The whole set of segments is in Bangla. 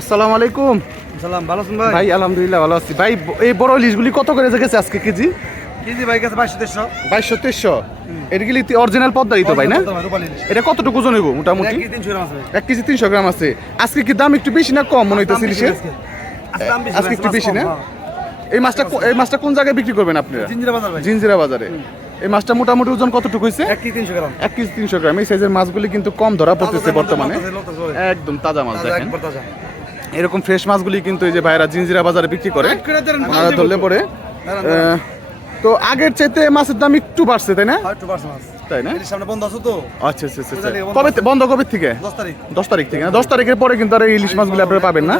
আসসালামু আলাইকুম। সালাম ভালো আছেন ভাই? ভাই আলহামদুলিল্লাহ ভালো আছি। ভাই এই বড় ইলিশগুলি কত করে গেছে আজকে কেজি? কেজি ভাই গেছে বাইশশো দেড়শো বাইশশো তেইশশো? এগুলি অরিজিনাল পদ্মাই তো ভাই না? এটা কতটুকু ওজন হইব মোটামুটি? এক কেজি তিনশো গ্রাম আছে আজকে কি দাম একটু বেশি না কম মনে হইতেছে ইলিশের আজকে। একটু বেশি না? এই মাছটা এই মাছটা কোন জায়গায় বিক্রি করবেন আপনারা? জিঞ্জিরা বাজার এই মাছটা মোটামুটি ওজন কতটুকু হয়েছে এক কেজি তিনশো গ্রাম। এই সাইজের মাছগুলি কিন্তু কম ধরা পড়তেছে বর্তমানে। একদম তাজা মাছ দেখেন। এরকম ফ্রেশ মাছগুলি কিন্তু এই যে ভাইরা জিনজিরা বাজারে বিক্রি করে। ওনারা ধরলে পরে। তো আগের চাইতে মাছের দাম একটু বাড়ছে তাই না? মাছ। তাই না? এটির সামনে বন্ধ আছে তো। আচ্ছা আচ্ছা আচ্ছা, থেকে কবে বন্ধ কবে থেকে? দশ তারিখ। দশ তারিখ থেকে না? দশ তারিখের পরে কিন্তু আর ইলিশ মাছগুলি আপনারা পাবেন না।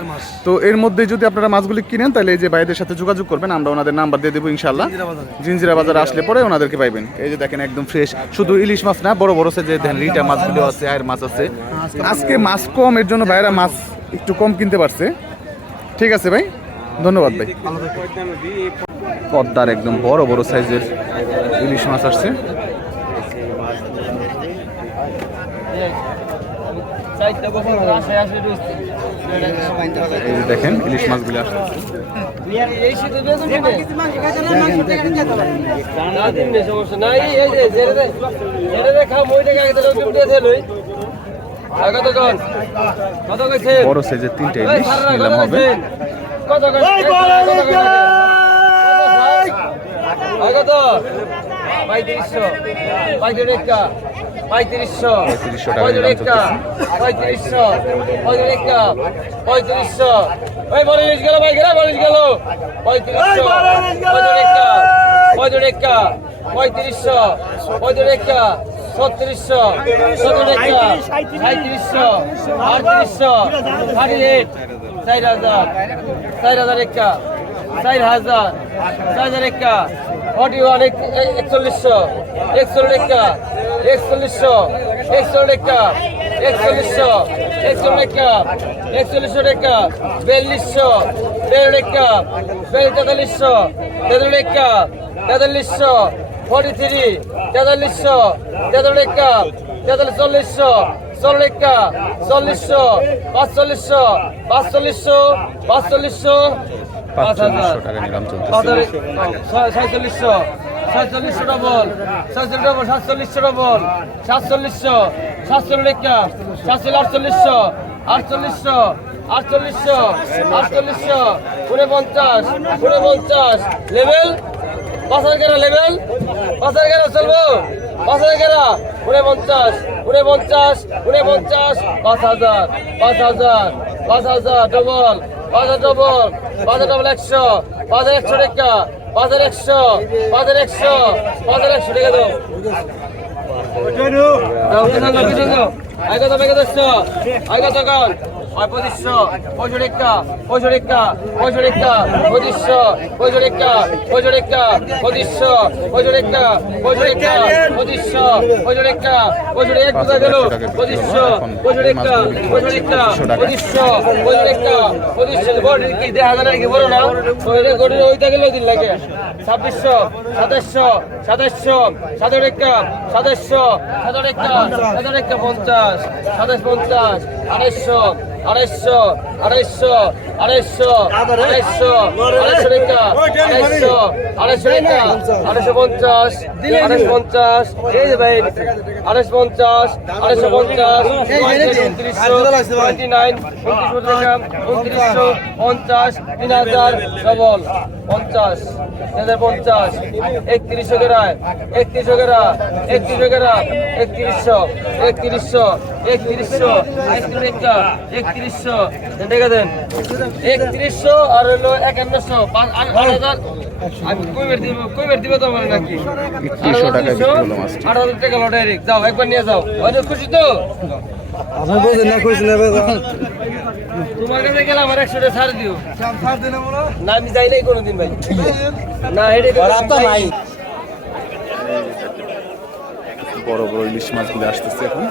তো এর মধ্যে যদি আপনারা মাছগুলি কিনেন তাহলে এই যে ভাইদের সাথে যোগাযোগ করবেন আমরা ওনাদের নাম্বার দিয়ে দেবো ইনশাল্লাহ জিঞ্জিরা বাজারে। আসলে পরে ওনাদেরকে পাইবেন। এই যে দেখেন একদম ফ্রেশ শুধু ইলিশ মাছ না বড় বড় দেখেন রিটা মাছগুলো আছে আয়ের মাছ আছে। আজকে মাছ কম এর জন্য ভাইরা মাছ একটু কম কিনতে পারছে ঠিক আছে ভাই ধন্যবাদ ভাই পদ্মার একদম বড় বড় সাইজের ইলিশ মাছ আসছে দেখেন ইলিশ মাছগুলো আসছে বড় সাইজের তিনটে ইলিশ নিলাম হবে। পঁয়ত্রিশশো। পঁয়ত্রিশশো। পঁয়ত্রিশশো। টাকা নিলাম পঁয়ত্রিশটা পঁয়ত্রিশশো। পঁয়ত্রিশশো। ওই বলিস গেল ভাই গেল বলিস গেল। পঁয়ত্রিশশো। পঁয়ত্রিশটা পঁয়ত্রিশশো। পঁয়ত্রিশটা ছত্রিশশো, সাঁত্রিশশো আটত্রিশশো থার্টি এইট চার হাজার চার হাজার একটা, চার হাজার চার হাজার একটা ফর্টি ওয়ান একচল্লিশশো, একচল্লিশ একটা, একচল্লিশশো, একচল্লিশ একটা, একচল্লিশশো, একচল্লিশ একটা, একচল্লিশশো টাকা বিয়াল্লিশশো, তেরো বিয়াল্লিশ, তেতাল্লিশশো, তেতাল্লিশ একটা, তেতাল্লিশশো ফর্টি থ্রি তেতাল্লিশশো তেতাল্লিশ তেতাল্লিশ চল্লিশশো চল্লিশ চল্লিশশো পাঁচচল্লিশশো পাঁচচল্লিশশো পাঁচচল্লিশশো। পাঁচ হাজার। চলতেছে। সাতচল্লিশশো ডবল সাতচল্লিশ ডবল সাতচল্লিশশো ডবল সাতচল্লিশশো সাতচল্লিশটা সাতচল্লিশ আটচল্লিশশো আটচল্লিশশো আটচল্লিশশো আটচল্লিশশো উনপঞ্চাশ উনপঞ্চাশ লেভেল পাঁচ হাজার কেনা লেভেল পাঁচ হাজার কেনা চলবো। পাঁচ হাজার কেনা উনপঞ্চাশ উনপঞ্চাশ উনপঞ্চাশ পাঁচ হাজার পাঁচ হাজার পাঁচ হাজার ডবল পাঁচ হাজার ডবল পাঁচ হাজার ডবল একশো পাঁচ হাজার একশো টাকা পাঁচ হাজার একশো পাঁচ হাজার একশো পাঁচ হাজার একশো টাকা দাও। দাও পিছন আগে তো আগে তো গান আর পঁচিশশো পঁয়ষট্টি একটা পঁয়ষট্টি একটা পঁয়ষট্টি একটা পঁচিশশো পঁয়ষট্টি একটা পঁয়ষট্টি একটা পঁচিশশো পঁয়ষট্টি একটা পঁয়ষট্টি একটা পঁচিশশো পঁয়ষট্টি একটা পঁয়ষট্টি এক কোথায় গেল পঁচিশশো পঁয়ষট্টি একটা পঁয়ষট্টি একটা পঁচিশশো বড় কি দেখা যায় কি বড় না? ওইটা গড়ে ওইটা গেলে দিন লাগে। ছাব্বিশশো, সাতাশশো সাতাশশো সাতাশ একটা সাতাশশো সাতাশ একটা সাতাশ পঞ্চাশ সাতাশ পঞ্চাশ আড়াইশো আড়াইশো আড়াইশো আড়াইশো আড়াইশো আড়াইশো টাকা, আড়াইশো আড়াইশো টাকা, আড়াইশো পঞ্চাশ আড়াইশো পঞ্চাশ, এই যে ভাই, আড়াইশো পঞ্চাশ আড়াইশো পঞ্চাশ উনত্রিশশো টোয়েন্টি নাইন উনত্রিশশো টাকা উনত্রিশশো পঞ্চাশ, তিন হাজার, ডবল, পঞ্চাশ, তিন হাজার পঞ্চাশ, একত্রিশশো গেরায় একত্রিশশো গেরা একত্রিশশো গেরা একত্রিশশো একত্রিশশো একত্রিশশো। দেখা দেন। একত্রিশশো আর হলো একান্নশো। পাঁচ আট হাজার। যাও একবার নিয়ে যাও। খুশি তো? তোমার কাছে একশো টাকা ছাড় দিও। না আমি যাই নাই কোনোদিন ভাই। না নাই। বড় বড় ইলিশ মাছগুলো আসতেছে এখন।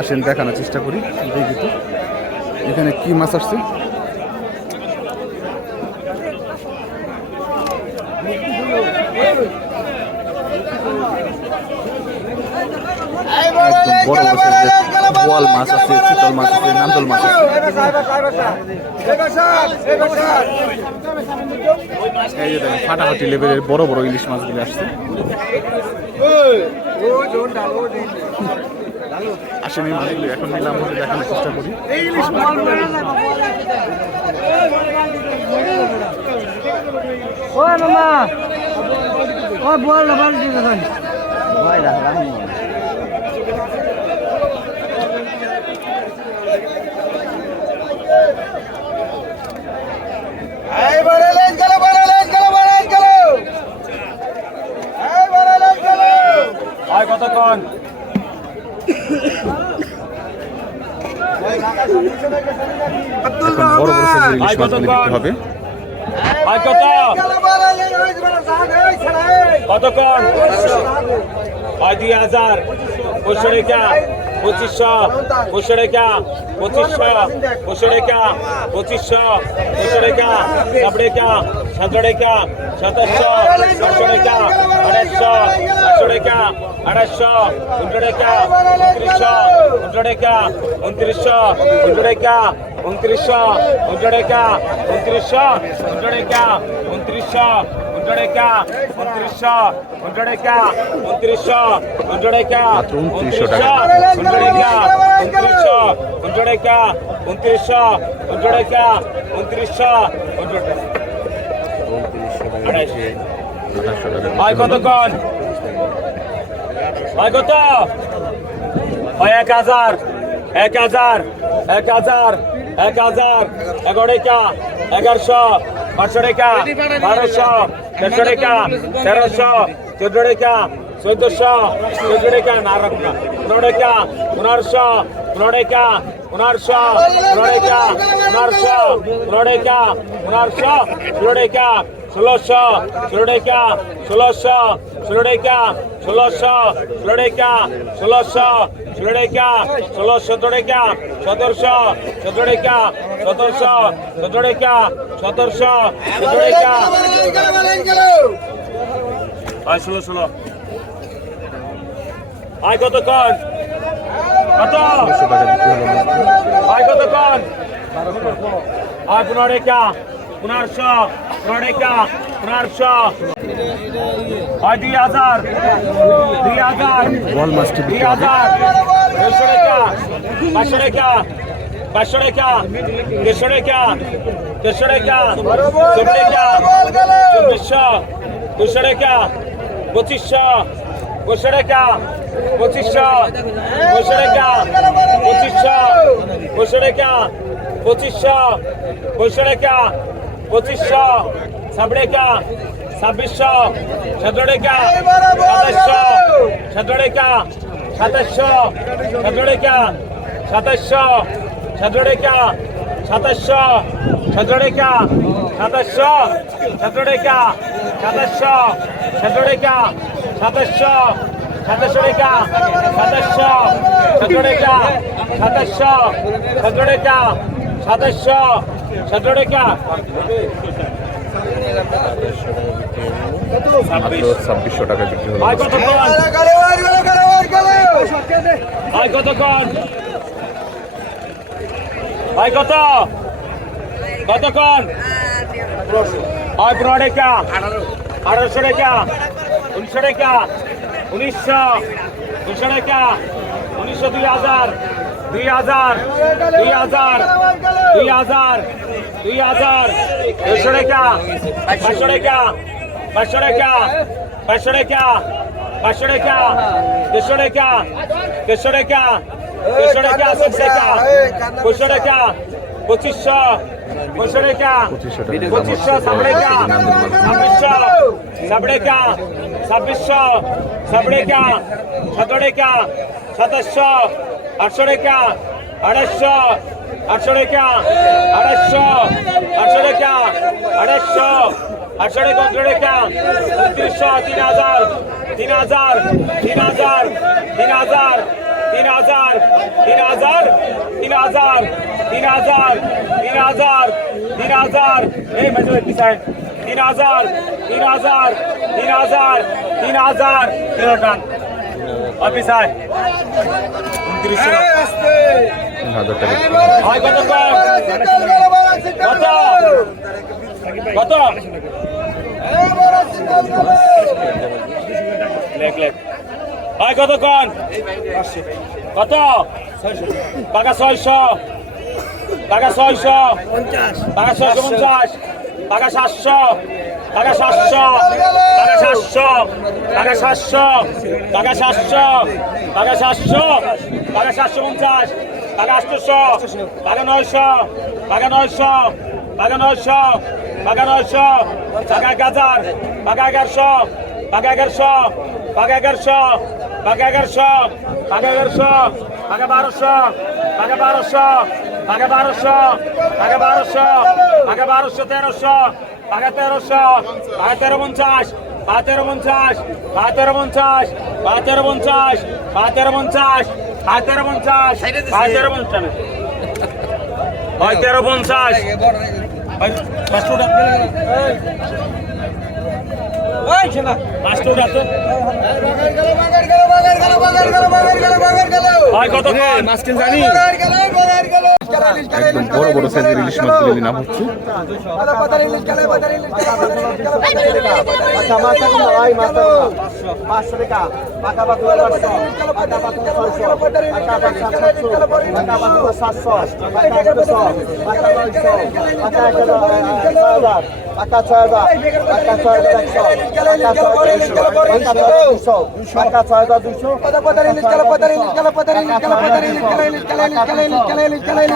আসেন, দেখানোর চেষ্টা করি। দেখি তো। এখানে কি মাছ আসছে? বড় বড় সাইজের বোয়াল মাছ আছে, চিতল মাছ আছে মাছ আছে। ফাটাফাটি লেভেলের বড় বড় ইলিশ মাছগুলি আসছে। আসেন এই মাছগুলি এখন নিলাম হলে দেখানোর চেষ্টা করি। ও মামা ও বল বল দিতে ভাই কতক্ষণ এখন বড় বড় সাইজের ইলিশ মাছগুলি বিক্রি হবে কত কতক্ষণ হয় দুই হাজার টাকা পঁচিশশো, বসে রেখা, পঁচিশশো, বসে রেখা, পঁচিশশো, বসে রেখা সাত রেখা সাত রেখা, সাতাশশো, আটশো রেখা, আড়াইশো, আটশো রেখা, আড়াইশো উনশো রেখা, উনত্রিশশো উনশো রেখা, উনত্রিশশো উনশো রেখা, উনত্রিশশো উনশো রেখা, উনত্রিশশো উনশো রেখা, উনত্রিশশো অঞ্জড়েকা উনত্রিশশো অঞ্জড়েকা উনত্রিশশো অঞ্জড়েকা উনত্রিশশো অঞ্জড়েকা উনত্রিশশো অঞ্জড়েকা উনত্রিশশো অঞ্জড়েকা উনত্রিশশো অঞ্জড়েকা কতক্ষণ ভাই কত এক হাজার এক হাজার এক হাজার এক হাজার এগারোটা এগারোশো পাঁচশো টাকা, বারোশো তেরোশো টাকা, তেরোশো, চোদ্দ টাকা, চোদ্দশো, চোদ্দ টাকা না রাখুন না পনেরো টাকা, পনেরোশো, পনেরো টাকা, পনেরোশো, পনেরো টাকা, পনেরোশো, পনেরো টাকা, পনেরোশো, পনেরো টাকা ষোলোশো ষোলোডেকা ষোলোশো ষোলোডেকা ষোলোশো ষোলোডেকা ষোলোশো ষোলোডেকা ষোলো সতেরোডেকা সতেরোশো সতেরোডেকা সতেরোশো সতেরোডেকা সতেরোশো। সতেরোডেকা আয় ষোলো ষোলো। আয় কত কন কত? আয় কত কন আয় পনেরো পনেরোশো পনেরো টাকা পনেরোশো আয় দুই হাজার দুই হাজার দুই হাজার। দেড়শো টাকা পাঁচশো টাকা পাঁচশো টাকা দেড়শো টাকা দেড়শো টাকা চব্বিশ টাকা চব্বিশশো দুশো টাকা পঁচিশশো পঁচিশশো টাকা পঁচিশশো পঁচিশশো টাকা পঁচিশশো পঁচিশশো টাকা পঁচিশশো পঁচিশশো টাকা পঁচিশশো সাবড়েকা ছাব্বিশশো সতেরোকা সাতাশশো সতেরোকা সাতাশশো সতেরোকা সাতাশশো সতেরোকা সাতাশশো সতেরোকা সাতাশশো সতেরোকা সাতাশশো সতেরোকা সাতাশশো সাতাশোরেকা সাতাশশো সতেরোকা সাতাশশো সতেরোকা সাতাশশো মাত্র ছাব্বিশশো টাকা বিক্রি হলো। আয় কত কতক্ষণ আয় পনেরো টাকা। আঠারোশো টাকা। উনিশশো টাকা। উনিশশো। উনিশশো টাকা। উনিশশো দুই হাজার। দুই হাজার দুই হাজার দুই হাজার দুই হাজার দেড়শো টাকা, পাঁচশো টাকা পাঁচশো টাকা পাঁচশো টাকা পাঁচশো টাকা দেড়শো টাকা দেড়শো টাকা দেড়শো টাকা আশি টাকা পঁচিশশো টাকা, পঁচিশশো পঁচিশশো টাকা, পঁচিশশো সাতাশশো আটশো টাকা আড়াইশো আটশো টাকা আড়াইশো আটশো টাকা আড়াইশো আটশো টাকা উনশো টাকা উনত্রিশশো তিন হাজার তিন হাজার তিন হাজার তিন হাজার তিন হাজার তিন হাজার তিন হাজার তিন হাজার তিন হাজার তিন হাজার এই মেজর পিছায় তিন হাজার তিন হাজার তিন হাজার তিন হাজার তিন হাজার অফিস তিন হাজার টাকা হয় কত কত কত লেখ লেখ। হয় কত কন কত? টাকা ছয়শো। টাকা ছয়শো। টাকা ছয়শো পঞ্চাশ। টাকা সাতশো। টাকা সাতশো। টাকা সাতশো। টাকা সাতশো। টাকা সাতশো। টাকা সাতশো। বাঘা সাতশো পঞ্চাশ বাঘা আটশোশো বাঘা নয়শো বাঘা নয়শো বাঘা নয়শো বাঘা নয়শো বাঘা এক হাজার বাঘা এগারোশো বাঘা এগারোশো বাঘা এগারোশো বাঘা এগারোশো বাঘা এগারোশো বাঘা বারোশো বাঘা বারোশো বাঘা বারোশো বাঘা বারোশো বাঘা বারোশো তেরোশো বাঘা তেরোশো বাঘা তেরো পঞ্চাশ বাহাতেরো পঞ্চাশ বাহাতেরো পঞ্চাশ বাহাতেরো পঞ্চাশ বাহাতেরো পঞ্চাশ ভাই তেরো পঞ্চাশ ভাই তেরো পঞ্চাশ ভাই তেরো পঞ্চাশ। কত মাছ কিনতে জানি। একদম বড় বড় সাইজের ইলিশ মাছ তুলে দিন হচ্ছে। টাকা ছয় হাজার দুশো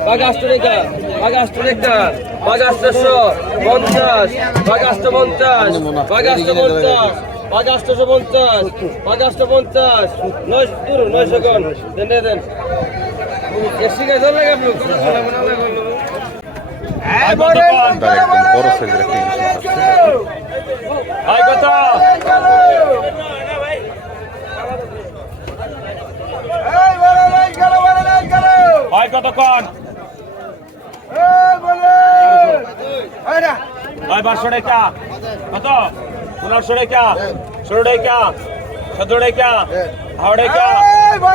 বাগাষ্টরেখা বাগাষ্টরেখা বাগাষ্টশো পঞ্চাশ বাগাষ্ট পঞ্চাশ বাগাষ্ট পঞ্চাশ বাগাষ্টশো পঞ্চাশ বাগাষ্ট পঞ্চাশ নয় দূর নয় সেকেন্ড। দেন দেন এসি গাছ লাগে আপনি কোনো শোনা মনে লাগল বড় সাইজের একটা হয় হয় হয় পাঁচশো টাকা কত পনেরোশো টাকা ষোলো টাকা সতেরো টাকা আঠারো টাকা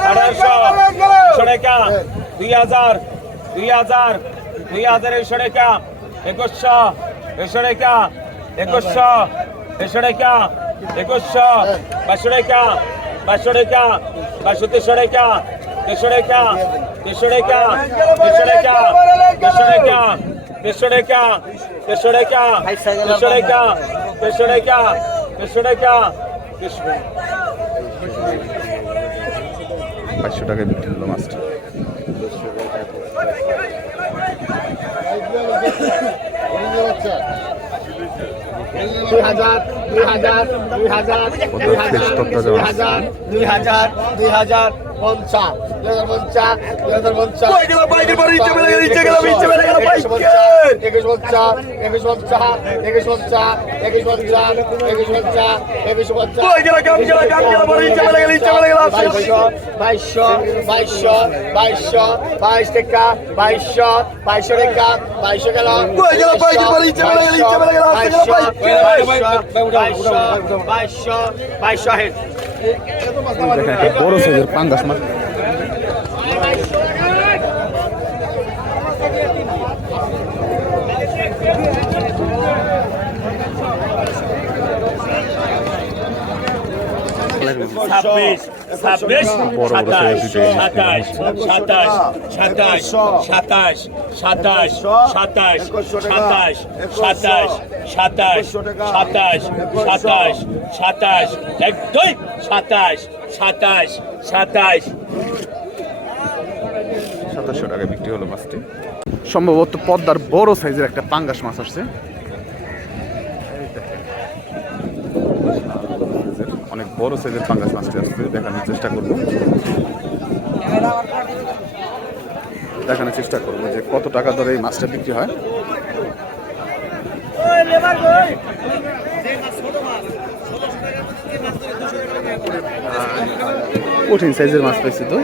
আঠারোশো একশো টাকা দুই হাজার দুই হাজার দুই হাজার একশো টাকা একুশশো একশো টাকা একুশশো একশো টাকা একুশশো বাইশশো টাকা বাইশশো টাকা বাইশশো তেরোশো টাকা তেরোশো টাকা তেরোশো টাকা তেরোশো টাকা তেরোশো টাকা তেরোশো টাকা তেরোশো টাকা তেরোশো টাকা তেরোশো টাকা তেরোশো টাকা তেরোশো বাইশশো টাকায় বিক্রি হলো মাছটি দুই হাজার দুই হাজার দুই হাজার দুই হাজার দুই হাজার দুই হাজার। পঞ্চাশ দুই হাজার পঞ্চাশ দুই হাজার পঞ্চাশ একুশ পঞ্চাশ একুশ পঞ্চাশ একুশ পঞ্চাশ একুশ পঞ্চাশ একুশ পঞ্চাশ একুশ পঞ্চাশ বাইশশো বাইশশো বাইশশো বাইশ টাকা বাইশশো বাইশশো টাকা বাইশশো গেল বাইশশো বাইশশো হেড দেখেন একটা বড় সাইজের পাঙ্গাস মাছ ছাব্বিশ ছাব্বিশ সাতাশ দুটো সাতাশ সাতাশ সাতাশ সাতাশ সাতাশ সাতাশ সাতাশ সাতাশ সাতাশ সাতাশ সাতাশ এক দুই সাতাশ সাতাশ সাতাশ। সাতাশশো টাকায় বিক্রি হলো মাছটি সম্ভবত পদ্মার বড় সাইজের একটা পাঙ্গাস মাছ আসছে। অনেক বড় সাইজের পাঙ্গাস মাছটি আসছে দেখানোর চেষ্টা করব। দেখানোর চেষ্টা করব যে কত টাকা দরে এই মাছটা বিক্রি হয়। কঠিন সাইজের মাছ পাইছি তো।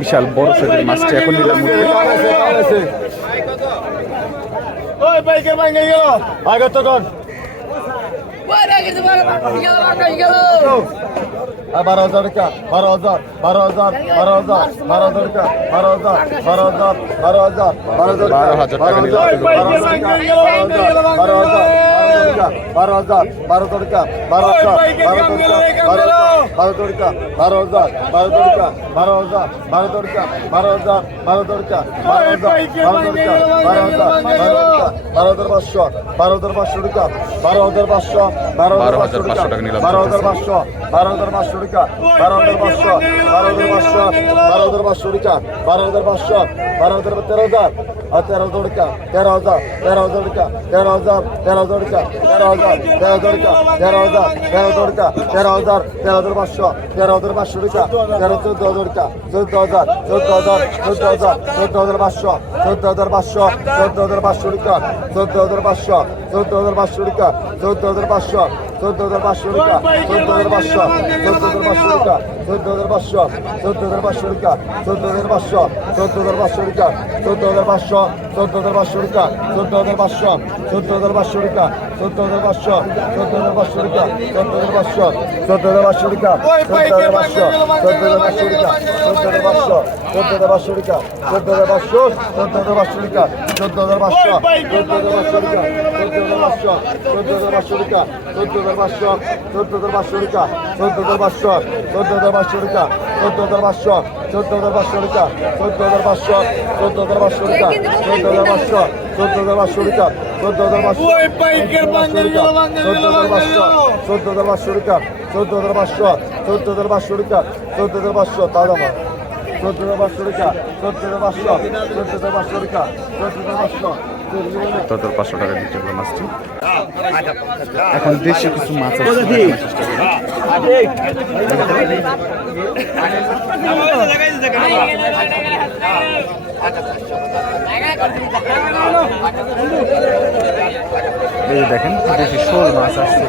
বিশাল বড় সাইজের মাছটি এখন নিলাম ওই বাইকের নিয়ে গেল? কত কর বারো হাজার টাকা বারো হাজার বারো হাজার বারো হাজার বারো হাজার টাকা বারো হাজার বারো হাজার বারো হাজার বারো হাজার বারো হাজার। বারো হাজার বারো হাজার বারো হাজার বারো টাকা বারো হাজার বারো টাকা বারো হাজার বারো হাজার বারো টাকা বারো হাজার বারো টাকা বারো হাজার বারো টাকা বারো হাজার বারো হাজার বারো হাজার বারো পাঁচশো টাকা বারো হাজার পাঁচশো টাকা নিলাম। বারো হাজার পাঁচশো বারো হাজার পাঁচশো টাকা বারো হাজার পাঁচশো বারো হাজার পাঁচশো বারো হাজার পাঁচশো টাকা বারো হাজার পাঁচশো বারো হাজার তেরো হাজার আর তেরো হাজার টাকা তেরো হাজার তেরো হাজার টাকা তেরো হাজার তেরো হাজার টাকা তেরো হাজার তেরো হাজার টাকা তেরো হাজার তেরো হাজার টাকা তেরো হাজার তেরো হাজার পাঁচশো তেরো হাজার পাঁচশো টাকা তেরো চোদ্দ হাজার টাকা চোদ্দ হাজার চোদ্দ হাজার চোদ্দ হাজার চোদ্দ হাজার পাঁচশো চোদ্দ হাজার পাঁচশো চোদ্দ হাজার পাঁচশো টাকা চোদ্দ হাজার পাঁচশো টাকা চোদ্দ হাজার পাঁচশো চোদ্দ হাজার পাঁচশো টাকা চোদ্দ হাজার পাঁচশো চোদ্দ হাজার পাঁচশো টাকা চোদ্দ হাজার পাঁচশো চোদ্দ হাজার পাঁচশো টাকা চোদ্দ হাজার পাঁচশো চোদ্দ হাজার পাঁচশো টাকা চোদ্দ হাজার পাঁচশো চোদ্দ হাজার পাঁচশো টাকা চোদ্দ হাজার পাঁচশো চোদ্দ হাজার পাঁচশো টাকা চোদ্দ হাজার পাঁচশো হাজার পাঁচশো চোদ্দ হাজার পাঁচশো টাকা চোদ্দ হাজার পাঁচশো চোদ্দ হাজার পাঁচশো টাকা চোদ্দ হাজার পাঁচশো চোদ্দ হাজার পাঁচশো টাকা চোদ্দ হাজার পাঁচশো চোদ্দ হাজার পাঁচশো টাকা চোদ্দ হাজার পাঁচশো চোদ্দ হাজার পাঁচশো টাকা চোদ্দ হাজার পাঁচশো চোদ্দ হাজার পাঁচশো চোদ্দ হাজার পাঁচশো টাকা চোদ্দ হাজার পাঁচশো চোদ্দ হাজার পাঁচশো টাকা চোদ্দ হাজার পাঁচশো তাজা মাছ চোদ্দ হাজার পাঁচশো টাকা চোদ্দ হাজার পাঁচশো চোদ্দ হাজার পাঁচশো টাকা চোদ্দ হাজার পাঁচশো তত পাঁচশো টাকা দিচ্ছে মাছটি। এখন দেশে কিছু মাছ আছে। এই। দেখেন দেশি শোল মাছ আসছে।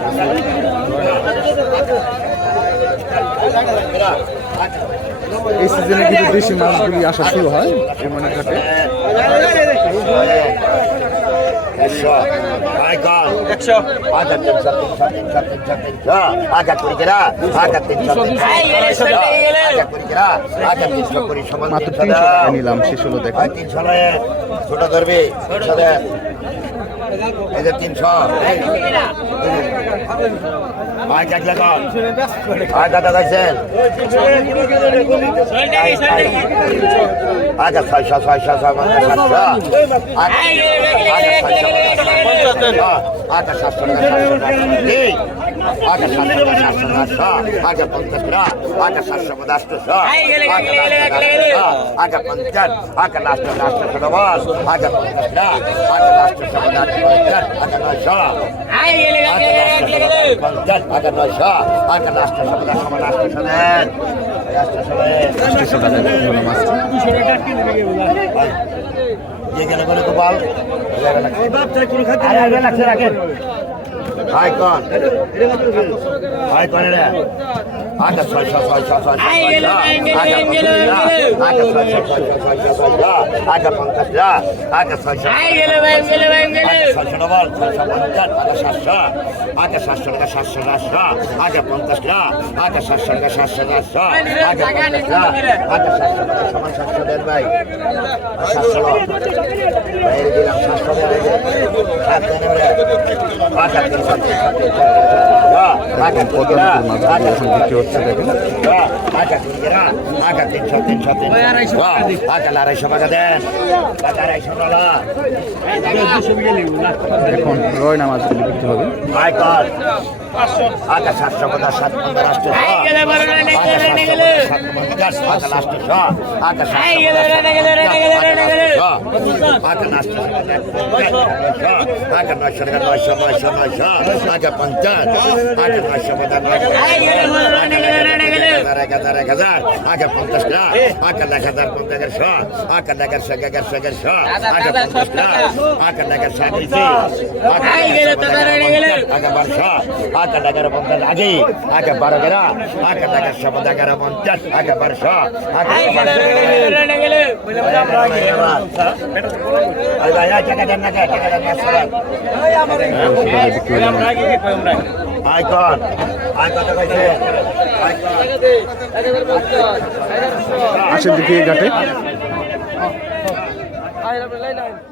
এই সিজনে কিন্তু দেশি মাছগুলি আসা শুরু হয় ঘাটে একশো মাত্র তিনশো টাকা নিলাম শেষ হলো দেখেন ছোট ধরবি এই তিনশো আয় কাট লাগান আয় কাটা গাইছেন আচ্ছা ছয়শো ছয়শো ছয় সাতশো আচ্ছা সাতশো আচ্ছা সাতশো সাতশো সাতশো আচ্ছা পঞ্চাশ আচ্ছা সাতশো আচ্ছা পঞ্চাশ আচ্ছা লাস্ট লাস্ট আচ্ছা পঞ্চাশ আচ্ছা লাস্ট পঞ্চাশ আচ্ছা নয়শো পঞ্চাশ আচ্ছা নয়শো আচ্ছা লাস্ট সমাধান সমান আটশোশো দেন আটশোশো দেন স্টেশন হলো মাছটি যে গেলে গেলে গোপাল হাই কন হাই কন রে আচ্ছা ছয়শো ছয়শো ছয়শো আচ্ছা আচ্ছা আচ্ছা আচ্ছা আচ্ছা সাতশো টাকা আচ্ছা টাকা আচ্ছা টাকা আচ্ছা টাকা আচ্ছা টাকা আচ্ছা তিনশো আচ্ছা দেখেন আচ্ছা আচ্ছা তিনশো তিনশো আচ্ছা আড়াইশো টাকা দেন আচ্ছা আড়াইশো টাকা এখন রয়না মাছগুলি বিক্রি হবে আয় কর আচ্ছা সাতশো পঞ্চাশ সাত পঞ্চাশ আচ্ছা আচ্ছা আচ্ছা লাস্ট আচ্ছা নয়শো টাকা নয়শো নয়শো নয়শো আচ্ছা পঞ্চাশ আচ্ছা নয়শো পঞ্চাশ নয়শো এক হাজার এক হাজার আচ্ছা পঞ্চাশ টাকা আচ্ছা এক হাজার পঞ্চাশ এগারোশো আচ্ছা এগারোশো এগারোশো এগারোশো আচ্ছা পঞ্চাশ টাকা। আচ্ছা এগারোশো আগে আগে বারোশো আগে এগারো পঞ্চাশ আগে আগে বারো গেরা আগে এগারোশো এগারো পঞ্চাশ আগে বারোশো আগে আইকন আই কত কইছে? আশের দিকে ঘাটে আয় লাইন আয়